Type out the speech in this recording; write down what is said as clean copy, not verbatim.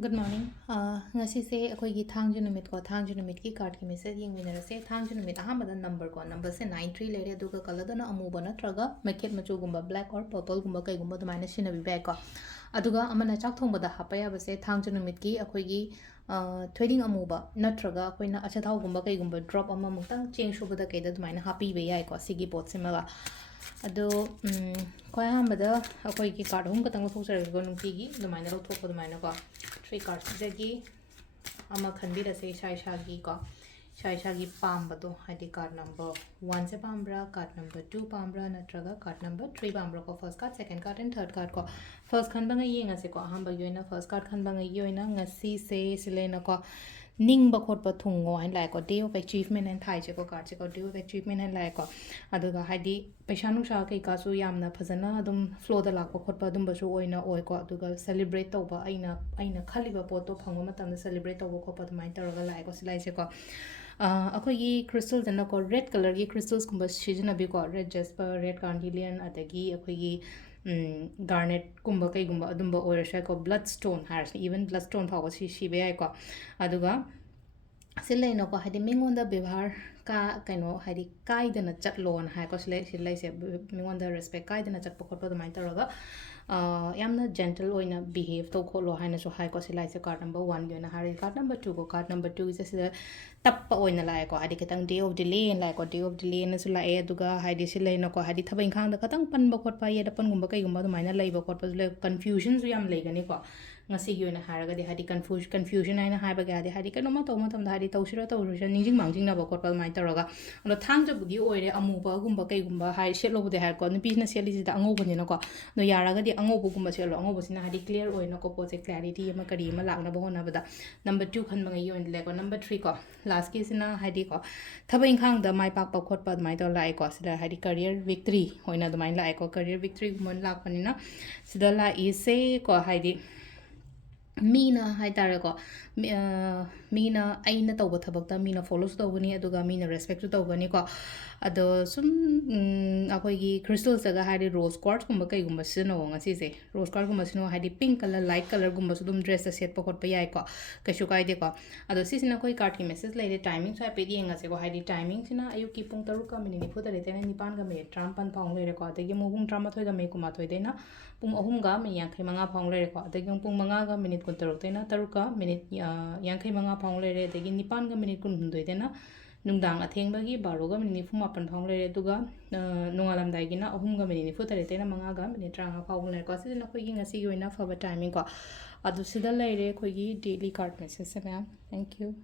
Good morning. Ngasi se akoi gi thangju numit ko thangju numit ki card ki message yeng winner se thangju numit aha madan number se 93 lere aduga color dana amuba natraga market machu gumba black or purple gumba kai gumba dumaina sina bi bag ko aduga amana chak thongba da hapaya ba se thangju numit ki akoi gi trading amuba natraga akoi na acha thau gumba kai gumba drop ama mutang cheng shuba da kai da dumaina happy be yai ko sigi pot sima ado ko amada akoi ki card hum katang thok sare go numti gi dumaina lo thok dumaina ko 3 cards jagi ama khanbira se shaishagi ko shaishagi pambado hadi card number 1 se pambra card number 2 pambra natraga card number 3 pambra ko first card second card and third card ko first khan banga yenga se ko hamba yoina first card khan banga yoina ngasi se silena ko ningba khotpa thungo hain lai ko day of achievement and thai che ko card che ko day of achievement and lai ko aduga hadi paisa nu sha kai ka su yamna phajana adum flow da lakpa khotpa adum ba su oina oi ko aduga celebrate tawba aina khaliba poto phangwa matam celebrate tawba ko pa mai taraga lai ko silai che ko akoi gi crystals and ko red color gi crystals kumba sijina bi ko red jasper red carnelian adagi akoi gi garnet kumba kai gumba adumba oirasha ko bloodstone has even bloodstone phawa si be ai ko aduga silai no ko hadi mingonda bevhar ka kaino hadi kaidana chatlon ha ko silai se mingonda respect kaidana chatpa khotpa mai taraga yamna gentle oina behave to kholo haina so hai ko silai se card number 1 gena hari card number 2 ko card number 2 is a tappa oina lai ko hadi ketang day of delay lai ko day of delay na su lai aduga hadi silai no ko hadi thabai khang da katang panba khotpa ye da pan gumba kai gumba mai na laiba khotpa le confusion su yam laigani ko ngasi gi oina haraga de hadi confusion aina haiba ga de hadi kanoma to matam da hadi tawsira tawrusha ningjing mangjing na ba khotpa mai taraga alo thangja budi oire amuba gumba kai gumba hai shetlo bude ha ko nupi na seli ji da angobo ni na ko no yaraga di angobo gumba selo angobo sina hadi clear oina ko pose clarity ma kari ma lakna ba hona bada number 2 khan ma ngai oin le ko number 3 ko last ki sina hadi ko thabai khang da mai pak pa khotpa mai to lai ko sida hadi career victory oina da mai lai ko career victory mon lak panina sida la ise ko hadi Meena high तारे को मीना अइना तौबा थबकता Meena follows तौगनी अदुगा Meena respect तौगनी को अदो सुम अखोइगी crystals जगह हाइदि रोज quartz गुम्बा कईगुम्बा सिनो ngasi रोज quartz गुम्बा सिनो हाइदि pink colour light colour गुम्बा सुदुम dress ता सेट पखोट पयाय को कशु कायदे को अदो सिसिना कोई कार्ड की मैसेज लेदे टाइमिंग सो पे दिएंगासे को हाइदि टाइमिंग सिना अयु की पुंग 3 का मिनिट निफु तरे तेना 9 का मिनिट 53 पाउंग लेरे को अदगी मोबुंग 38 का मिनिट कुमा थोय देना पुंग 3 का मिनिट 55 पाउंग लेरे को अदगी पुंग 5 का मिनिट 3 तेना 3 का मिनिट 55 पाउंग लेरे अदगी 9 का मिनिट 19 देना नुंगदांग अथेंबगी 12 का मिनिट 48 पाउंग लेरे दुगा नोंगालमदाइगिना 3 का मिनिट 94 तेना 5 का मिनिट 35 पाउंग लेरे को सिना खोगी ngasi gi oina faba timing ko adu sida leire खोगी daily card message se ma'am thank you